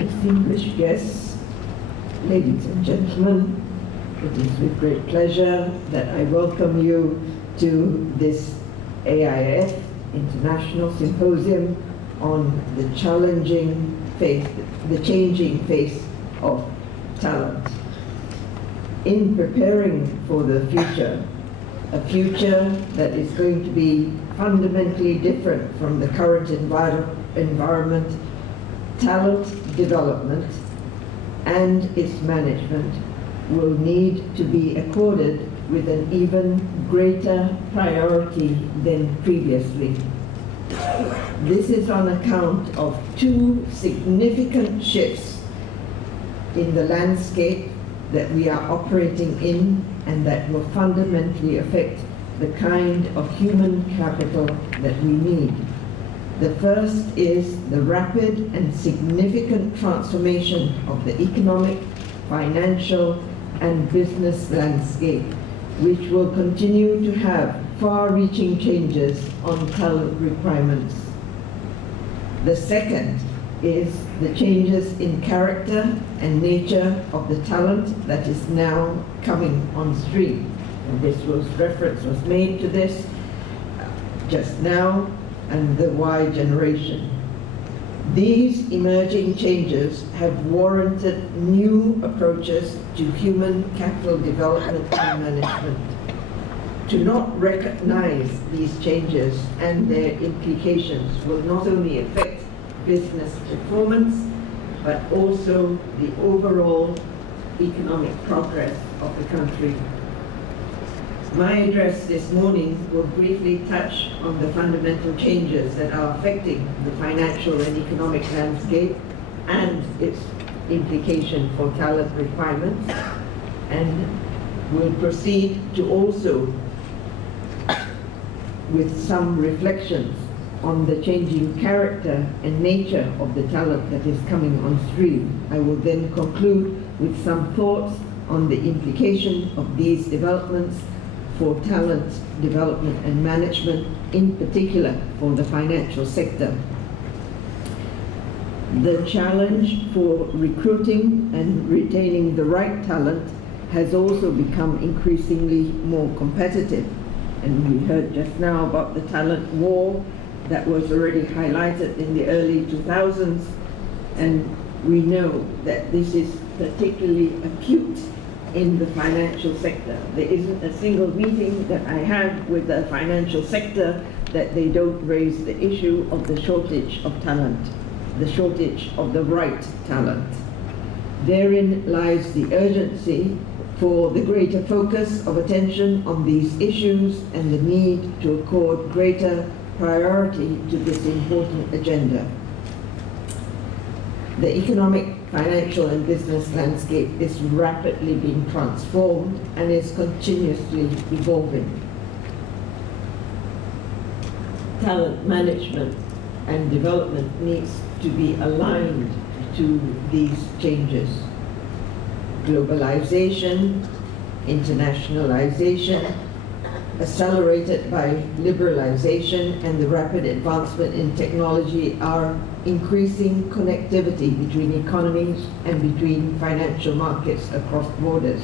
distinguished guests, ladies and gentlemen, it is with great pleasure that I welcome you to this AIF International Symposium on the changing face of talent. In preparing for the future, a future that is going to be fundamentally different from the current environment, talent development and its management will need to be accorded with an even greater priority than previously. This is on account of two significant shifts in the landscape that we are operating in and that will fundamentally affect the kind of human capital that we need. The first is the rapid and significant transformation of the economic, financial, and business landscape, which will continue to have far-reaching changes on talent requirements. The second is the changes in character and nature of the talent that is now coming on stream. And reference was made to this just now, and the Y generation. These emerging changes have warranted new approaches to human capital development and management. To not recognize these changes and their implications will not only affect business performance, but also the overall economic progress of the country. My address this morning will briefly touch on the fundamental changes that are affecting the financial and economic landscape and its implication for talent requirements, and will proceed to also with some reflections on the changing character and nature of the talent that is coming on stream. I will then conclude with some thoughts on the implication of these developments for talent development and management, in particular for the financial sector. The challenge for recruiting and retaining the right talent has also become increasingly more competitive. And we heard just now about the talent war that was already highlighted in the early 2000s. And we know that this is particularly acute in the financial sector. There isn't a single meeting that I have with the financial sector that they don't raise the issue of the shortage of talent, the shortage of the right talent. Therein lies the urgency for the greater focus of attention on these issues and the need to accord greater priority to this important agenda. The economic, financial, and business landscape is rapidly being transformed and is continuously evolving. Talent management and development needs to be aligned to these changes. Globalization, internationalization, accelerated by liberalization and the rapid advancement in technology are increasing connectivity between economies and between financial markets across borders.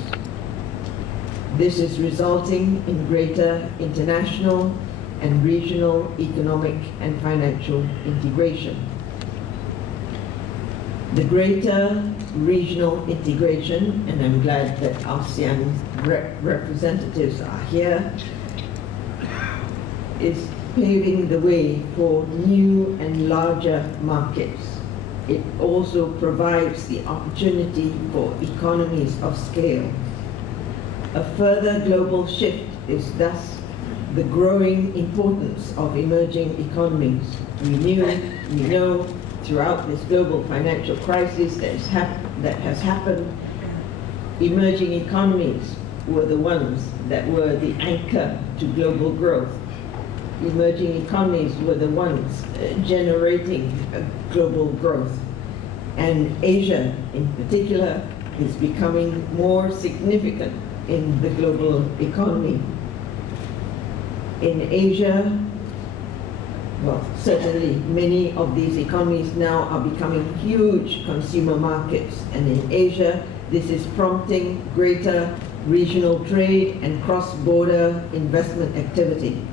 This is resulting in greater international and regional economic and financial integration. The greater regional integration, and I'm glad that ASEAN representatives are here, is paving the way for new and larger markets. It also provides the opportunity for economies of scale. A further global shift is thus the growing importance of emerging economies. We know throughout this global financial crisis that has happened, emerging economies were the ones that were the anchor to global growth. Emerging economies were the ones generating global growth. And Asia, in particular, is becoming more significant in the global economy. In Asia, well, certainly many of these economies now are becoming huge consumer markets, and in Asia, this is prompting greater regional trade and cross-border investment activity.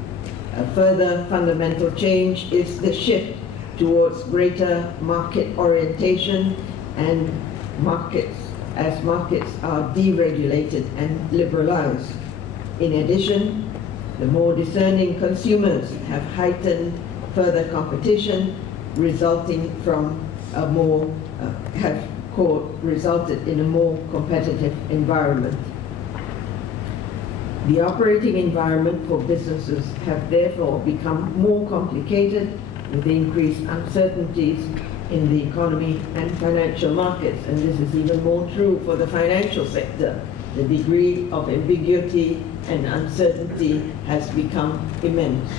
A further fundamental change is the shift towards greater market orientation and markets are deregulated and liberalized. In addition, the more discerning consumers have heightened further competition, resulting from a more, resulted in a more competitive environment. The operating environment for businesses have therefore become more complicated with increased uncertainties in the economy and financial markets, and this is even more true for the financial sector. The degree of ambiguity and uncertainty has become immense.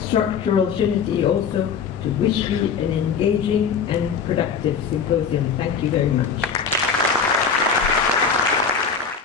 Structural opportunity also to wish you an engaging and productive symposium. Thank you very much.